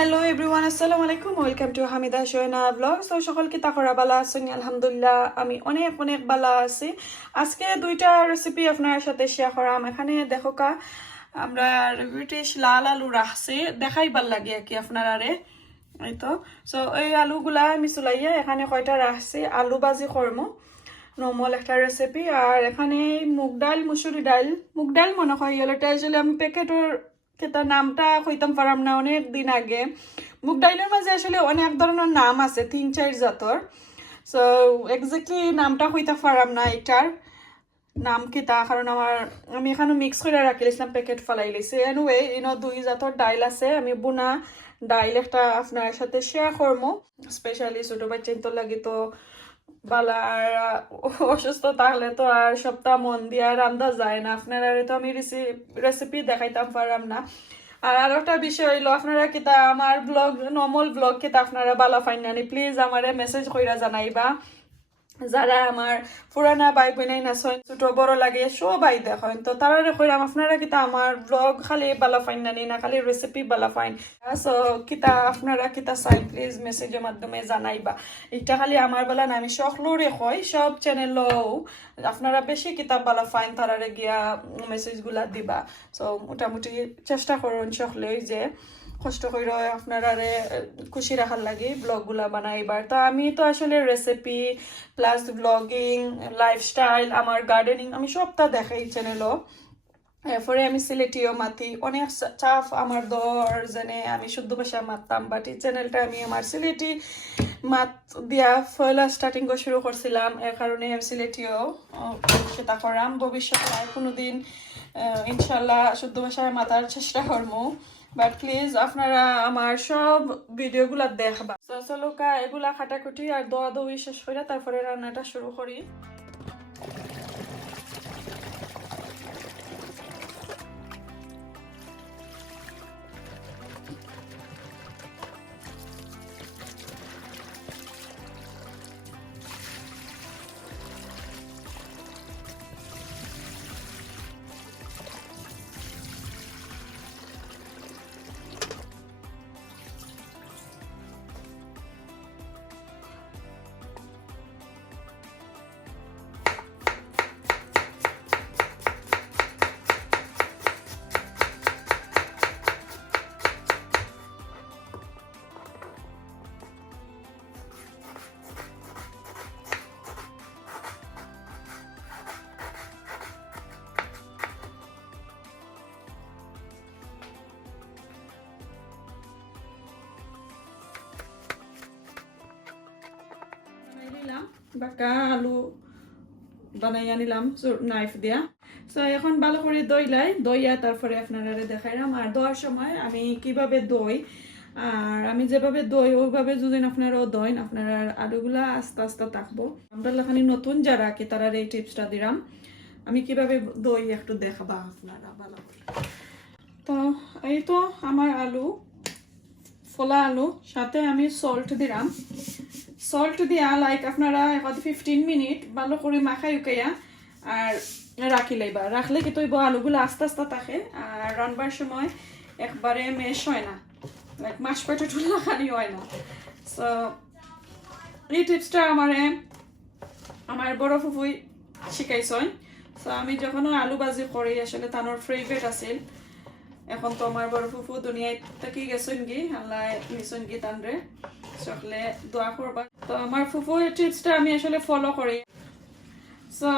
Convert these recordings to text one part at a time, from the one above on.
Hello everyone, assalamu alaikum. Welcome to Hamida Shuhena vlog. So সকল কি তাকরা বালা আছেন? আলহামদুলিল্লাহ আমি অনেক অনেক বালা আছি। আজকে দুইটা রেসিপি আপনার সাথে শেয়ার করাম। এখানে দেখো কা আমরা ব্রিটিশ লাল আলু রাখছি, দেখাই ভাল লাগে কি আপনারারে। এই তো সো এই আলুগুলা আমি চুলাইয়া এখানে কয়টা রাখছি, আলু ভাজি করমু নর্মাল একটা রেসিপি। আর এখানে মুগ ডাল, মুসুরি ডাল, মুগ ডাল মনে হয় ইয়েলোটা আসলে আমি প্যাকেটের কেতা নামটা কইতাম পারাম না অনেক দিন আগে। মুগ ডাইলের মাঝে আসলে অনেক ধরনের নাম আছে, 3-4 জাতর। সো এক্স্যাক্টলি নামটা কইতে পারাম না এটার নাম কিতা, কারণ আমি এখানে মিক্স করে রাখিলাম, প্যাকেট ফেলাই লিছি। এনিওয়ে দুই জাতর ডাইল আছে, আমি বুনা ডাইল একটা আপনার সাথে শেয়ার করবো, স্পেশালি ছোট বাচ্চা তো লাগি তো বালা। আর অসুস্থ থাকলে তো আর সপ্তাহ মন দিয়া রান্ধা যায় না, আপনারা তো আমি রেসিপি দেখাইতাম পারাম না। আর একটা বিষয় হইলো, আপনারা কিতা আমার ব্লগ নর্মাল ব্লগ কিতা আপনারা বালা ফাইন নানি প্লিজ আমারে মেসেজ কইরা জানাইবা। যারা আমার পুরানা ভাই বোনাই নাছেন, ছোট বড় লাগে সবাই দেখেন, তো তারা কইরাম আপনারা কিতা আমার ব্লগ খালি বালা ফাইন নানি না খালি রেসিপি বালা ফাইন। সো কিতা আপনারা কিতা চাই প্লিজ মেসেজের মাধ্যমে জানাইবা। এটা খালি আমার বেলা না, আমি সকলরে কই সব চ্যানেলও আপনারা বেশি কিতাব বালা ফাইন তারারে গিয়া মেসেজগুলা দিবা। সো মোটামুটি চেষ্টা করুন সকলেই যে কষ্ট করে আপনারা খুশি রাখার লাগে ব্লগগুলা বানাইবার। তো আমি তো আসলে রেসিপি প্লাস ব্লগিং, লাইফস্টাইল, আমার গার্ডেনিং আমি সবটা দেখাই চ্যানেলও। এরপরে আমি সিলেটিও মাতি, অনেক চাফ আমার দর জানে আমি শুদ্ধ ভাষা মাততাম, বাট এই চ্যানেলটা আমি আমার সিলেটি মাত দিয়া ফয়লা স্টার্টিং করে শুরু করছিলাম। এর কারণে আমি সিলেটিও সেটা করাম। ভবিষ্যতে আর কোনোদিন ইনশাল্লাহ শুদ্ধ ভাষায় মাতার চেষ্টা করবো। বাট প্লিজ আপনারা আমার সব ভিডিওগুলা দেখবা। চলো এগুলা কাটাকুটি আর দোয়া দই শেষ করে তারপরে রান্নাটা শুরু করি। বাঁকা আলু বানাইয়া নিলাম নাইফ দিয়া। সো এখন ভালো করে দইয়া তারপরে আপনারা দেখাইলাম। আর দোয়ার সময় আমি কিভাবে দই, আর আমি যেভাবে দই ওইভাবে যদি আপনারাও দইন আপনারা আলুগুলা আস্তে আস্তে থাকবো। আমরা এখানে নতুন যারা কি তারা এই টিপসটা দিলাম, আমি কিভাবে দই একটু দেখাবা আপনারা ভালো করে। তো এই তো আমার আলু, ফোলা আলু, সাথে আমি সল্ট দিলাম। সল্ট দিয়া লাইক আপনারা 15 মিনিট ভালো করে মাখাই উকাইয়া আর রাখি লাইবা। রাখলে কি তৈব আলুগুলো আস্তে আস্তে থাকে আর রান্নার সময় একবারে মেশ হয় না, লাইক মাছ পেটে লাগানি হয় না। সো এই টিপসটা আমার বড় ফুফুই শিখাইছেন। সো আমি যখন আলু ভাজি করি আসলে তানোর ফেভারিট আছিল। এখন তো আমার বড় ফুফু দুনিয়ায় থাকি গেছেন কি, আল্লাহ নিছেন কি তানরে সকলে দোয়া করবা। তো আমার ফুফু এই টিপসটা আমি আসলে ফলো করি। সো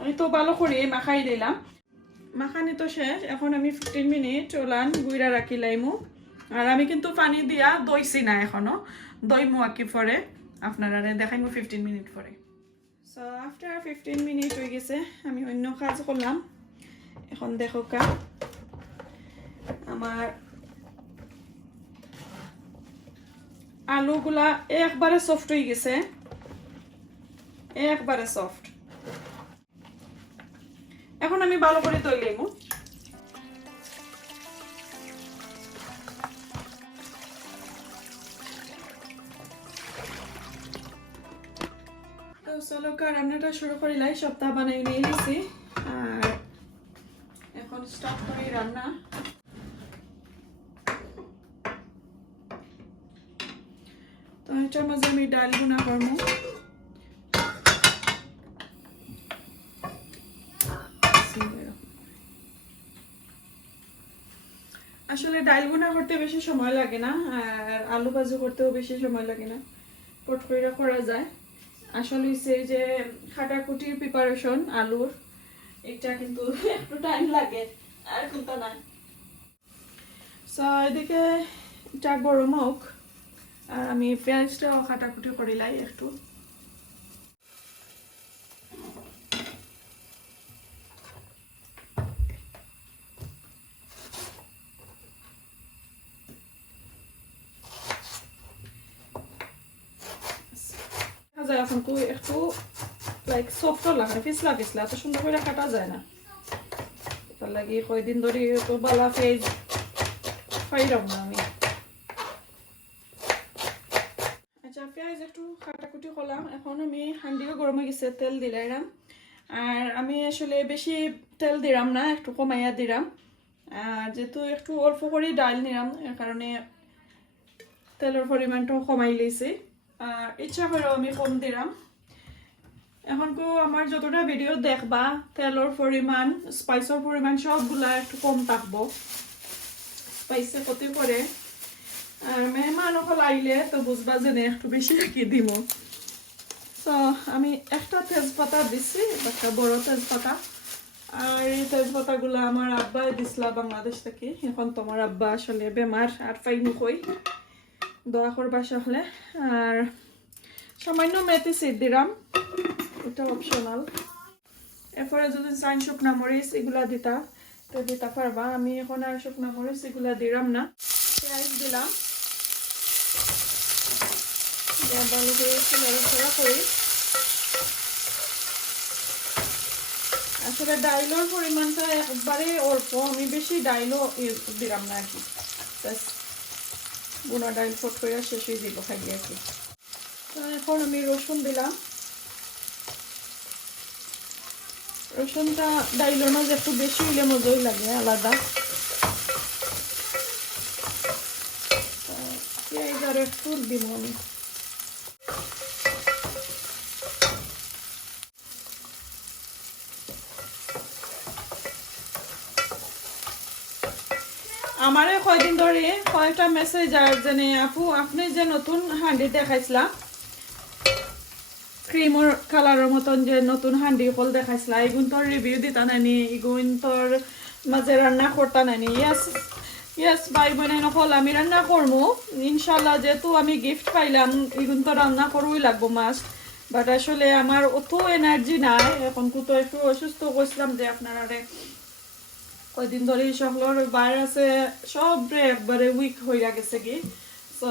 আমি তো ভালো করে মাখাই দিলাম, মাখানি তো শেষ। এখন আমি 15 মিনিট ওলান গুইরা রাখি লাইমু। আর আমি কিন্তু পানি দিয়া দইছি না, এখনো দই মুয়াকি পরে আপনারা দেখাইমু 15 মিনিট পরে। সো আফটার 15 মিনিট হয়ে গেছে, আমি অন্য কাজ করলাম। এখন দেখো কা আমার আলুগুলা একবারে সফট হয়ে গেছে, একবারে সফট। এখন আমি ভালো করে দই লেবো। তো চলো রান্নাটা শুরু করিলাই, সপ্তাহ বানাই নিয়ে গেছি। আর এখন স্টার্ট করি রান্না। এটার মাঝে আমি ডাল গুনা করবো। আসলে ডাল গুনা করতে বেশি সময় লাগে না, আর আলু ভাজি করতেও বেশি সময় লাগে না, পট করে করা যায়। আসলে সেই যে খাটাকুটির প্রিপারেশন আলুর, এটা কিন্তু একটু টাইম লাগে, আর কিন্তু না। সো এদিকে চা গরম হোক, আর আমি পেঁয়াজটাও কাটাকুটি করে লাই একটু। এখন তো একটু লাইক সফট লাগে, পিছলা পিছলা এত সুন্দর করে কাটা যায় না, তার লাগে কয়দিন ধরে তো বালা পেঁয়াজ খাইলাম না আমি। আচ্ছা, পেঁয়াজ একটু কাটাকুটি করলাম, এখন আমি হান্ডিও গরম হয়ে গেছে, তেল দিলাম। আর আমি আসলে বেশি তেল দিলাম না, একটু কমাইয়া দিলাম, আর যেহেতু একটু অল্প করে ডাল নিলাম, এর কারণে তেলের পরিমাণটাও কমাই লইছি। আর ইচ্ছা করেও আমি কম দিলাম। এখন কো আমার যতটা ভিডিও দেখবা, তেলের পরিমাণ, স্পাইসের পরিমাণ সবগুলা একটু কম থাকবো, স্পাইসে ক্ষতি করে। আর মেহমান সকল আইলে তো বুঝবা যে একটু বেশি রাখি দিব। তো আমি একটা তেজপাতা দিচ্ছি, একটা বড় তেজপাতা। আর এই তেজপাতাগুলো আমার আব্বা দিছিলা বাংলাদেশ থেকে, এখন তোমার আব্বা আসলে বেমার, আর পাইনি কই, দোয়া করবা সকলে। আর সামান্য মেথি সিড দিলাম, এটা অপশনাল। এরপরে যদি চাইন শুকনা মরিচ এগুলা দিতা তো দিতে পারবা, আমি এখন আর শুকনা মরিচ এগুলা দিলাম না। পেঁয়াজ দিলাম, ভালো করে নাড়াচাড়া করি। আসলে ডাইলের পরিমাণটা একবারে অল্প, আমি বেশি ডাইলও দিলাম না আর কি, বোনা ডাইল ফট করে শেষ হয়ে দিব খাইয়ে আর কি। এখন আমি রসুন দিলাম, রসুনটা ডাইলের মাঝে একটু বেশি হইলে মজাই লাগে আলাদা। পেঁয়াজ আর একটু দিব আমি। আমারে কয়দিন ধরে কয়েকটা মেসেজ আর জানে, আপু আপনি যে নতুন হান্ডি দেখাইছিলা, ক্রিমর কালারের মতন যে নতুন হান্ডি কল দেখাইছিলা, এগুন তোর রিভিউ দিতা নানি, এগুন তোর মাঝে রান্না করতা নানি। ইয়াস ইয়াস ভাই বোন নকল আমি রান্না করবো ইনশাল্লাহ, যেহেতু আমি গিফট পাইলাম, এগুন তো রান্না করবই লাগবো মাস্ট। বাট আসলে আমার অত এনার্জি নাই এখন, তো একটু অসুস্থ করছিলাম যে আপনারা কয়দিন ধরে সকলের ভাইরাসে সব একবারে উইক হয়ে গেছে কি। সো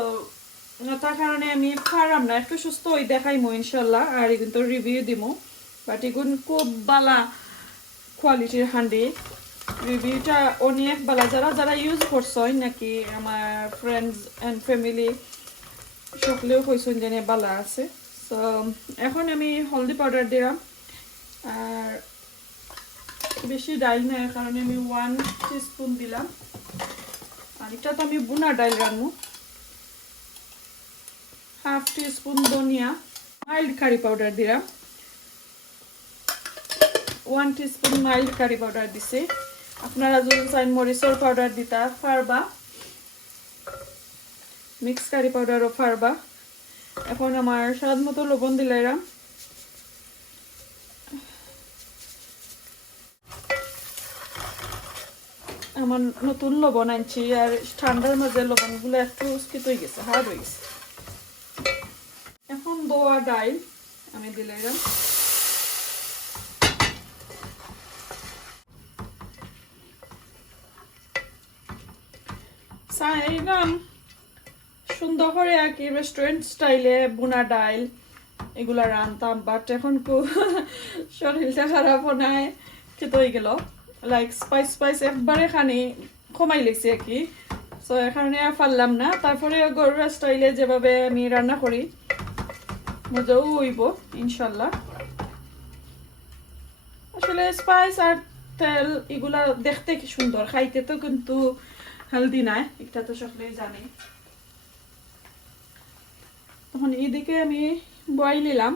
তার কারণে আমি পারলাম না, একটু সুস্থ হয়ে দেখাইমো ইনশাল্লাহ, আর কিন্তু রিভিউ দিমো। বাট এগুন খুব বালা কোয়ালিটির হান্ডি, রিভিউটা অনেক বালা, যারা যারা ইউজ করছই নাকি আমার ফ্রেন্ডস অ্যান্ড ফ্যামিলি সকলেও কইছেন যে বালা আছে। সো এখন আমি হলদি পাউডার দিলাম, আর বেশি ডাইল না, এর কারণে আমি 1 টিস্পুন দিলাম। আর এটা তো আমি বুনা ডাইল রান্নু। হাফ টিস্পুন ধনিয়া, মাইল্ড কারি পাউডার দিলাম, 1 টিস্পুন মাইল্ড কারি পাউডার দিছি। আপনারা যদি চান মরিচের পাউডার দিতা পারবা, মিক্স কারি পাউডারও পারবা। এখন আমার স্বাদ মতো লবণ দিলাম, আমার নতুন লবণ আনছি, আর ঠান্ডার মাঝে লবণগুলো একটু স্কিত হয়ে গেছে, হার্ড হয়ে গেছে। এখন দোয়া ডাইল আমি দিলাম, চাইলাম সুন্দর করে আর কি রেস্টুরেন্ট স্টাইলে বুনা ডাইল এগুলা রান্তাম, বাট এখন খুব শরীরটা খারাপ নাই, খেতে হয়ে গেল। লাইক স্পাইস একবারে খানি কমাই লেগছে আর কি। সো এখানে আর পারলাম না, তারপরে ঘরোয়া স্টাইলে যেভাবে আমি রান্না করি মজাও হইব ইনশাল্লাহ। আসলে স্পাইস আর তেল এগুলা দেখতে কি সুন্দর, খাইতে তো কিন্তু হেলদি নাই, এটা তো সকলেই জানে। তখন এদিকে আমি বয়েল নিলাম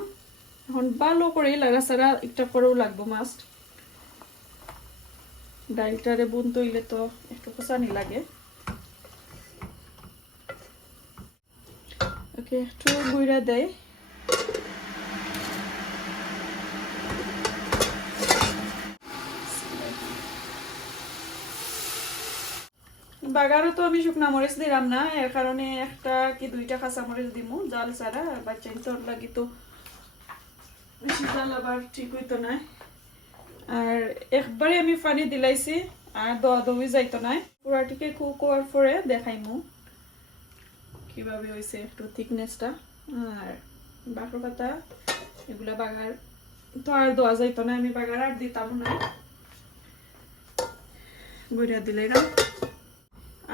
এখন ভালো করে লাড়াচাড়া একটা করেও লাগবো মাস্ট ডালটারে বুন তৈলে তো একটু কষানি লাগে ওকে একটু গুঁড়া দেয় বাগারও তো আমি শুকনা মরিচ দিলাম না এর কারণে একটা কি দুইটা কাঁচা মরিচ দিমু জাল ছাড়া বাচ্চা তোর লাগি তো বেশি জাল আবার ঠিক হইতো না আর একবারে আমি পানি দিলাইছি আর দই যাইতো না পুরাটিকে কুক হওয়ার পরে দেখাইমু কিভাবে হয়েছে একটু থিকনেসটা আর বাকর পাতা এগুলা বাগার তো আর দেওয়া যাইতো না আমি বাগার আর দিতাম না গুঁড়া দিলে না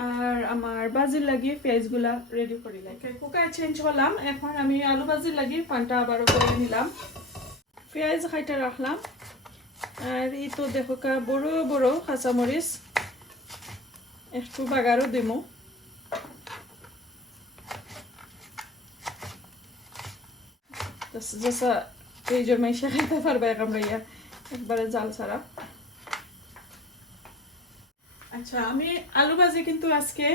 আর আমার বাজির লাগি পেঁয়াজগুলা রেডি করে লাগে কুকার চেঞ্জ করলাম এখন আমি আলু বাজির লাগি পানটা আবারও করে নিলাম পেঁয়াজ খাইটা রাখলাম আর এই তো দেখো কা বড় বড় কাঁচামরিচ একটু বাগারও দিমু जैसा এই যে মাইশা খাইতে পারবে আমরা একবারে জাল ছাড়া আচ্ছা আমি আলু ভাজি কিন্তু আজকে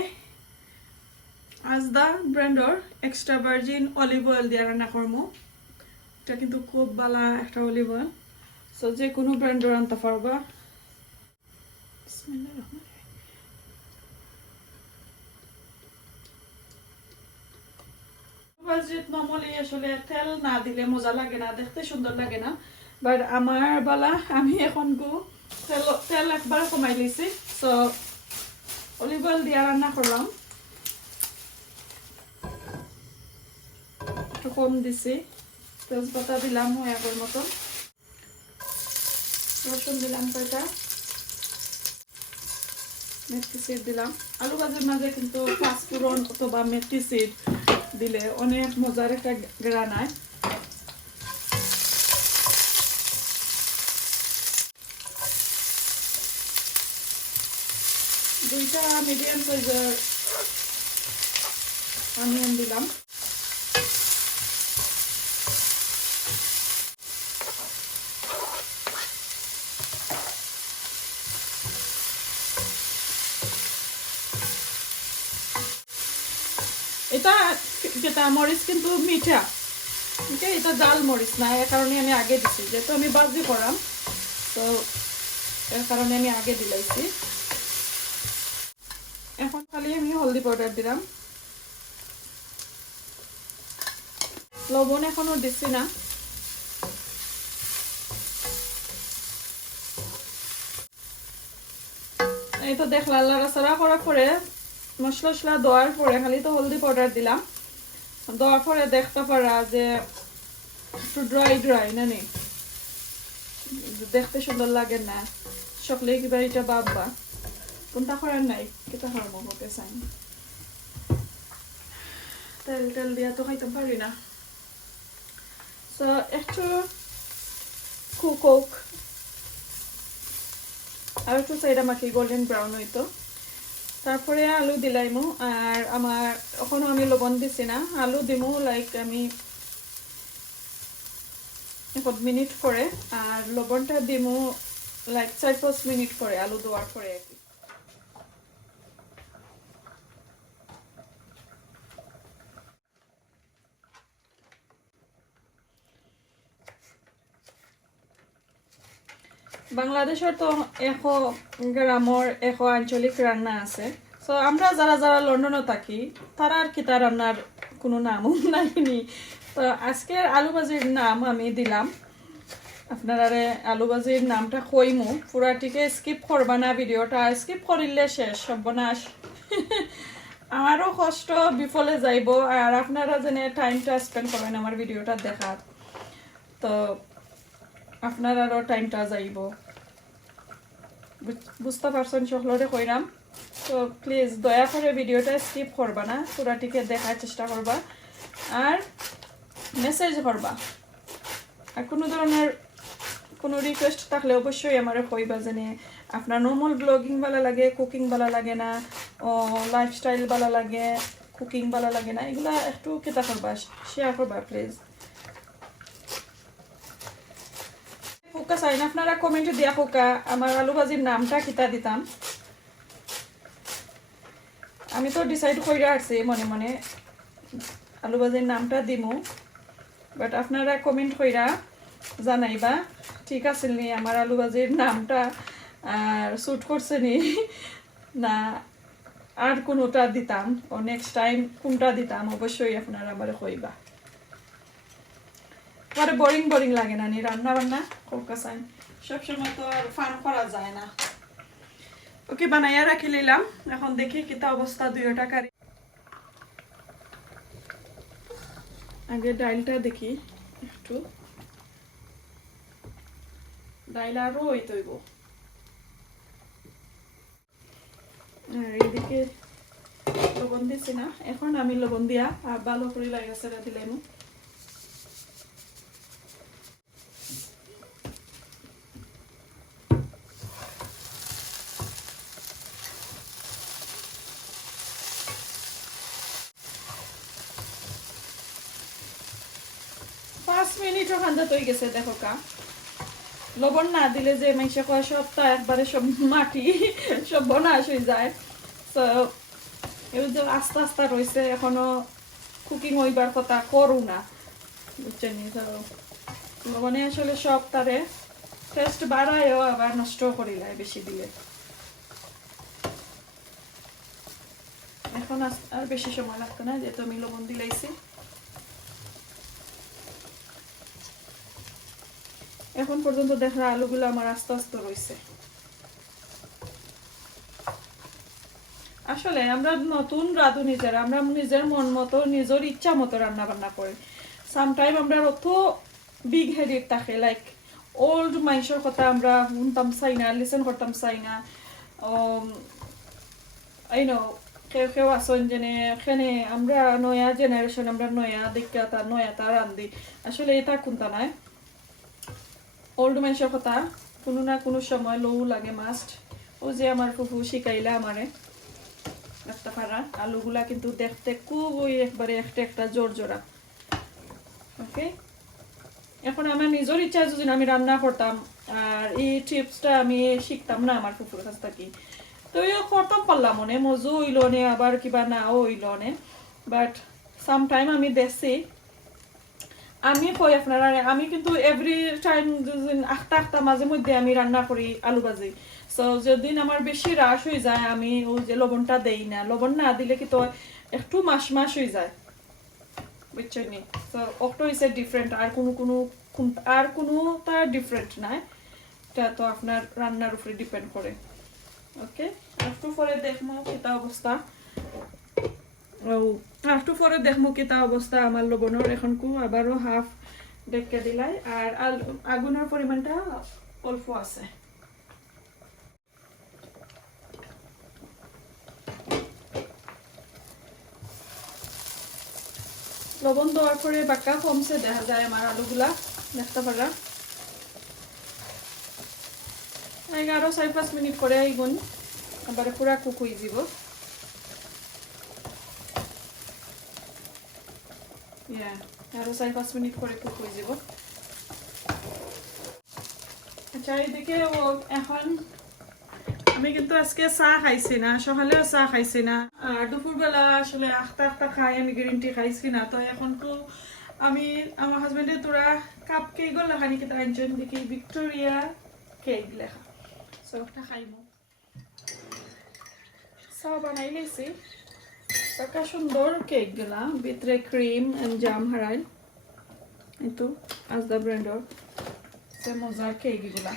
আজদা ব্র্যান্ডর এক্সট্রা ভার্জিন অলিভ অয়েল দিয়ে রান্না করবো এটা কিন্তু খুব ভালো একটা অলিভ অয়েল সো যে কোনো ব্র্যান্ডর আনতে পারবা নরমালি আসলে তেল না দিলে মজা লাগে না দেখতে সুন্দর লাগে না বাট আমার বালা আমি এখন তেল একবার কমাই লিছি সো অলিভ অয়েল দিয়ে রান্না করলাম একটু কম দিছি তেজপাতা দিলাম আগের মতন রসুন দিলাম কয়টা মেথি সিড দিলাম আলু ভাজির মাঝে কিন্তু পাঁচফোড়ন অথবা মেথি সিড দিলে অনেক মজার একটা গ্রান হয় দুইটা মিডিয়াম সাইজের অনিয়ন দিলাম এটা যেটা মরিচ কিন্তু মিঠা ওকে এটা জাল মরিচ না এর কারণে আমি আগে দিছি যেহেতু আমি বাজি করাম তো এর কারণে আমি আগে দিলাইছি এখন খালি আমি হলদি পাউডার দিলাম লবণ এখনো দিছি না এই তো দেখলা লাড়াচাড়া করার পরে মশলা দেওয়ার পরে খালি তো হলদি পাউডার দিলাম দেওয়ার পরে দেখতে পারা যে একটু ড্রাই না নেই দেখতে সুন্দর লাগে না সকলে কিবা এটা ভাববা কোনটা করার নাই কেটা হরমো হতে চাই তেল দিয়া তো খাইতে পারি না সো একটু কুক আর একটু সাইডা মাখি গোল্ডেন ব্রাউন হইতো তারপরে আলু দিলাইমু আর আমার এখনো আমি লবণ দিছি না আলু দিমু লাইক আমি 1 মিনিট পরে আর লবণটা দিমু লাইক 4-5 মিনিট পরে আলু দেওয়ার পরে আর কি বাংলাদেশের তো এখো গ্রামের এখো আঞ্চলিক রান্না আছে সো আমরা যারা যারা লন্ডনে থাকি তারা আর কি তার রান্নার কোনো নামও নাইনি তো আজকের আলু ভাজির নাম আমি দিলাম আপনারা আলু ভাজির নামটা কইমু পুরাটিকে স্কিপ করবা না ভিডিওটা স্কিপ করিলে শেষ সর্বনাশ আমারও কষ্ট বিফলে যাইব আর আপনারা যেন টাইমটা স্পেন্ড করেন আমার ভিডিওটা দেখার তো আপনারারও টাইমটা যাইব বুঝতে পারছেন সকলরে কইরাম তো প্লিজ দয়া করে ভিডিওটা স্কিপ করবা না পুরাটিকে দেখার চেষ্টা করবা আর মেসেজ করবা আর কোনো ধরনের কোনো রিকোয়েস্ট থাকলে অবশ্যই আমারে কইবা জেনে আপনার নর্মাল ব্লগিং ভালো লাগে কুকিং ভালো লাগে না ও লাইফস্টাইল ভালো লাগে কুকিং ভালো লাগে না এগুলা একটু কেতা করবা শেয়ার করবা প্লিজ পোকা চাই না আপনারা কমেন্টে দিয়া পোকা আমার আলু ভাজির নামটা কিতা দিতাম আমি তো ডিসাইড করে আসছি মনে মনে আলু ভাজির নামটা দিমু বাট আপনারা কমেন্ট কইরা জানাইবা ঠিক আছে নি আমার আলু ভাজির নামটা আর স্যুট করছে নি না আর কোনোটা দিতাম ও নেক্সট টাইম কোনটা দিতাম অবশ্যই আপনারা আমার কইবা পরে বোরিং বোরিং লাগে না নি রান্না বান্না কোকা চাই সবসময় তো আর ফান করা যায় না ওকে বানাইয়া রাখি নিলাম এখন দেখি কিতা অবস্থা দুইটা কারি আগে ডালটা দেখি একটু ডাল আরও ওই তৈব আর এইদিকে লবণ দিছি না এখন আমি লবণ দিয়া আর ভালো করে লাগাছে দিলাম 5 মিনিট ওখানটা তৈ গেছে দেখো কা লবণ না দিলে যে মাইসে কয় সবটা একবারে সব মাটি সব বনাশ হয়ে যায় তো এই যে আস্তে আস্তে রয়েছে এখনো কুকিং হইবার কথা করু না বুঝছেন লবণে আসলে সব তারে টেস্ট বাড়ায়ও আবার নষ্ট করিলায় বেশি দিলে এখন আর বেশি সময় লাগতো না যেহেতু আমি লবণ দিলাইছি এখন পর্যন্ত দেখা আলুগুলো আমার আস্তে আস্তে রয়েছে আসলে আমরা নতুন রাঁধুনি যারা আমরা নিজের মন মতো নিজের ইচ্ছা মতো রান্না বান্না করি সামটাইম আমরা অত বিগ হেডেড থাকে লাইক ওল্ড মাইন্ডসের কথা আমরা শুনতাম চাই না লিসেন করতাম চাই না এই নো কেউ কেউ আসেন যেনে এখানে আমরা নয়া জেনারেশন আমরা নয়া দিকটা নয়াটা রান্ধি আসলে এটা কোনটা নাই ওল্ড মানুষের কথা কোনো না কোনো সময় লৌ লাগে মাস্ট ও যে আমার ফুফু শিখাইলা আমারে একটা পারা আলুগুলা কিন্তু দেখতে খুব ওই একবারে একটা একটা জোর জোড়া ওকে এখন আমার নিজের ইচ্ছা যদি আমি রান্না করতাম আর এই টিপসটা আমি শিখতাম না আমার ফুফুর কাছ থেকে তো করতাম পারলাম মনে মজু হইল নে আবার কিবা নাও হইল নে বাট সামটাইম আমি দেখছি আমি কই আপনারা আমি কিন্তু এভরি টাইম আখটা আখটা মাঝে মধ্যে আমি রান্না করি আলু ভাজি সো যেদিন আমার বেশি রাশ হয়ে যায় আমি ওই যে লবণটা দেই না লবণ না দিলে কি তো একটু মাস মাস হয়ে যায় বুঝছেন নি সো অক্টো হইছে ডিফারেন্ট আর কোনো তার ডিফারেন্ট নাই এটা তো আপনার রান্নার উপরে ডিপেন্ড করে ওকে একটু পরে দেখবো কিতা অবস্থা একটু পরে দেখবো কিতা অবস্থা আমার লবণের এখন আবারও হাফ ডেকে দিলাই আর আগুনের পরিমাণটা অল্প আছে লবণ দেওয়ার পরে বাক্কা কমছে দেখা যায় আমার আলুগুলা দেখতে পারা আরো 4-5 মিনিট করে আইগুন আবার পুরা কুক হয়ে যাব আরো 4-5 মিনিট করে কুক হয়ে যাব আচ্ছা এদিকে এখন আমি কিন্তু আজকে চা খাইছি না সকালেও চা খাইছি না আর দুপুরবেলা আসলে আখটা খাই আমি গ্রিন টি খাইছি না তো এখন তো আমি আমার হাজবেন্ডের তোরা কাপ কেক লেখা নাকি তার একজন দেখি ভিক্টোরিয়া কেক লেখা সবটা খাইবো চা বানাই লেছি একটা সুন্দর কেক গুলা ভিতরে ক্রিম এন্ড জাম হারাই এইটো আজদা ব্র্যান্ডর সে মজার কেক গুলা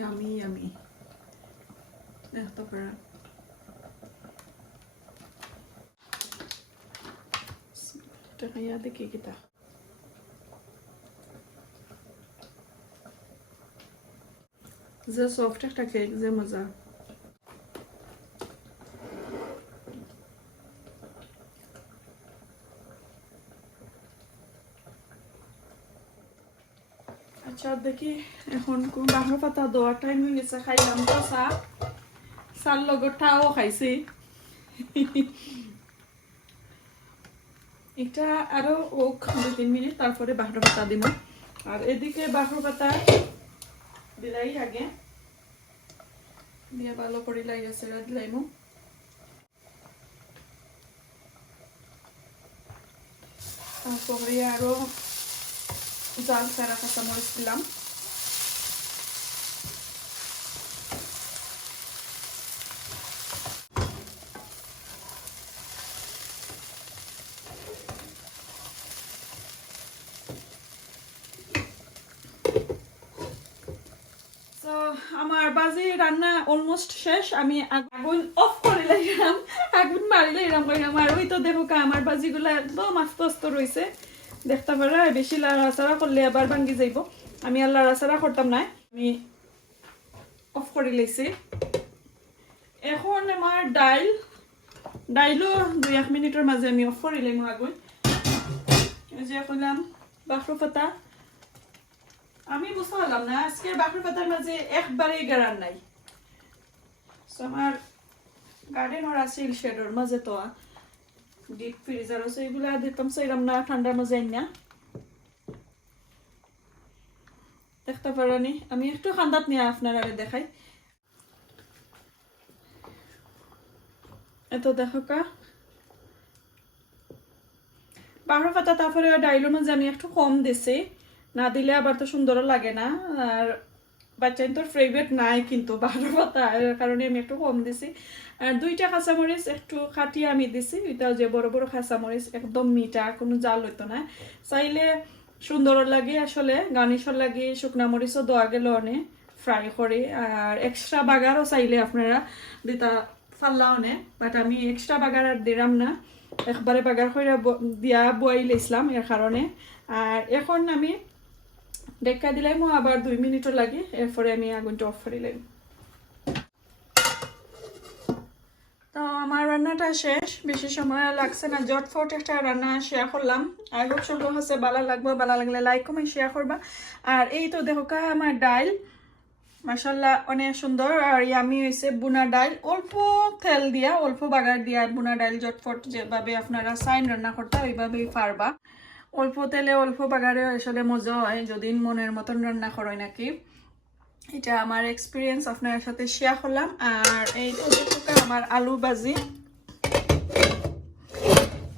Yummy, yummy. দেখতে পারা খাইয়া দেখি কিতা যে সফট একটা কেক যে মজা আচ্ছা দেখি এখন বাহর পাতা দেওয়ার টাইম হয়ে গেছে খাইলাম তো চার লগটাও খাইছি এটা আরো ওক 2-3 মিনিট তারপরে বাহর পাতা দিব আর এদিকে বাহর পাতা দিলাই আগে দিয়ে ভালো করে লাইয়া সেরা দিলাইমু তারপরে আরো জাল সারা কাঁচামরিচ দিলাম আমার বাজি রান্না অলমোস্ট শেষ আমি আগুন অফ করে লাইলাম আগুন মারি লাইলাম কইলাম আর ওই তো দেখো আমার বাজিগুলো একদম আস্তে আস্তে রয়েছে দেখতে পারা বেশি লাড়াচাড়া করলে আবার ভাঙ্গি যাইব আমি আর লাড়াচাড়া করতাম না আমি অফ করে লাইছি এখন আমার ডাইলও 2-1 মিনিটের মাঝে আমি অফ করে লাইম আগুন এই যে কইলাম বাহর পাতা আমি বুঝতে পারলাম না আজকে বাহর পাতার মাঝে একবারেই গারান নাই আমার গার্ডেনর আছিল শেডর মাঝে তো ডিপ ফ্রিজার আছে এগুলা দিতাম চাইলাম না ঠান্ডার মাঝে না দেখতে পারানি আমি একটু ঠান্ডাত নিয়ে আপনারা দেখাই এত দেখো কা বাহর পাতা তারপরে ডাইলের মাঝে আমি একটু কম দিছি না দিলে আবার তো সুন্দর লাগে না আর বাচ্চাই তোর ফেভারিট নাই কিন্তু বাহর পাতা এর কারণে আমি একটু কম দিছি আর 2টা কাঁচামরিচ একটু খাটিয়ে আমি দিছি এটা যে বড় বড় কাঁচামরিচ একদম মিঠা কোনো জাল হইতো না চাইলে সুন্দর লাগে আসলে গার্নিশর লাগে শুকনা মরিচও দেওয়া গেল অনেক ফ্রাই করে আর এক্সট্রা বাগারও চাইলে আপনারা দিতা ফাল্লা অনেক বাট আমি এক্সট্রা বাগার আর দিলাম না একবারে বাগার করে দিয়া বয়াই লাইছিলাম এর কারণে আর এখন আমি ডেকা দিলাম আবার 2 মিনিটও লাগে এরপরে আমি আগুনটা অফ করে দিলাম তো আমার রান্নাটা শেষ বেশি সময় লাগছে না জটফট একটা রান্না শেয়ার করলাম আই হোপ সব কাছে ভালো লাগবে ভালো লাগলে লাইক কমেন্ট শেয়ার করবা আর এই তো দেখো আমার ডাল মাশাআল্লাহ অনেক সুন্দর আর ইয়ামি হইছে বুনা ডাল অল্প তেল দিয়া অল্প বাগার দিয়া বুনা ডাল জটফট যেভাবে আপনারা সাইন রান্না করতে ওইভাবেই পারবা অল্প তেলে অল্প বাগারে আসলে মজা হয় যদি মনের মতন রান্না করেন নাকি এটা আমার এক্সপিরিয়েন্স আপনার সাথে শেয়ার করলাম আর এই তো আমার আলু ভাজি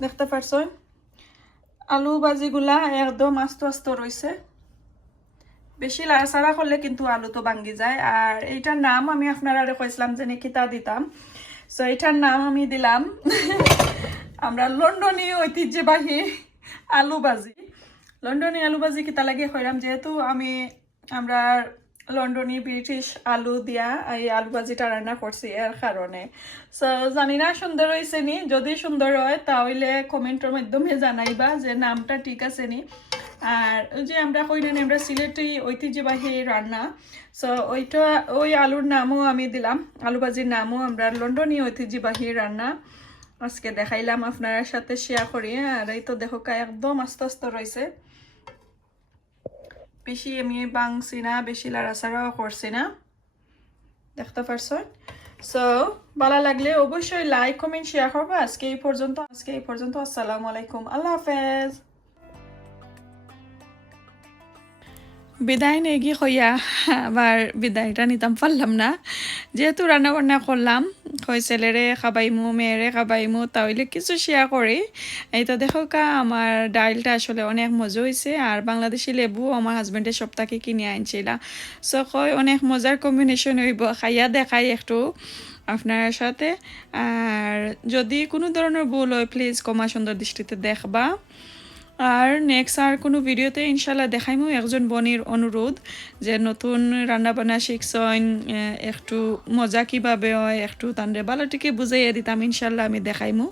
দেখতে পারছেন আলু ভাজিগুলা একদম আস্তে আস্তে রয়েছে বেশি লাড়াচাড়া করলে কিন্তু আলু তো ভাঙ্গি যায় আর এইটার নাম আমি আপনারা কইছিলাম যে নিকিতা দিতাম সো এইটার নাম আমি দিলাম আমরা লন্ডনী ঐতিহ্যবাহী আলু ভাজি লন্ডনী আলু ভাজি কিতা লাগে কইরাম যেহেতু আমরা লন্ডনী ব্রিটিশ আলু দিয়া এই আলু ভাজিটা রান্না করছি এর কারণে সো জানি না সুন্দর হয়েছে নি যদি সুন্দর হয় তাহলে কমেন্টের মাধ্যমে জানাইবা যে নামটা ঠিক আছে নি আর ওই যে আমরা কই না আমরা সিলেটি ঐতিহ্যবাহী রান্না সো ওই আলুর নামও আমি দিলাম আলু ভাজির নামও আমরা লন্ডনী ঐতিহ্যবাহী রান্না আজকে দেখাইলাম আপনার সাথে শেয়ার করি আর এই তো দেখো একদম আস্তে আস্তে রয়েছে বেশি আমি বাংছি না বেশি লাড়াচাড়াও করছি না দেখতে পারছেন সো ভালো লাগলে অবশ্যই লাইক কমেন্ট শেয়ার করবা আজকে এই পর্যন্ত আসসালামু আলাইকুম আল্লাহ হাফেজ বিদায় নিয়ে গিয়ে হইয়া আবার বিদায়টা নিতাম পারলাম না যেহেতু রান্না বান্না করলাম হয় ছেলেরে খাবাইমু মেয়েরে খাবাইমু তাহলে কিছু শেয়ার করি এই তো দেখো আমার ডালটা আসলে অনেক মজা হয়েছে আর বাংলাদেশি লেবু আমার হাজবেন্ডের সপ্তাহে কিনে আনছিলাম সো কয় অনেক মজার কম্বিনেশন হইব খাইয়া দেখাই একটু আপনার সাথে আর যদি কোনো ধরনের ভুল হয় প্লিজ ক্ষমা সুন্দর দৃষ্টিতে দেখবা আর নেক্সট আর কোনো ভিডিওতে ইনশাল্লাহ দেখাইমু একজন বোনের অনুরোধ যে নতুন রান্না বান্না শিখছেন একটু মজা কিভাবে হয় একটু তানরে ভালো টিকে বুঝাইয়া দিতাম ইনশাল্লাহ আমি দেখাইমু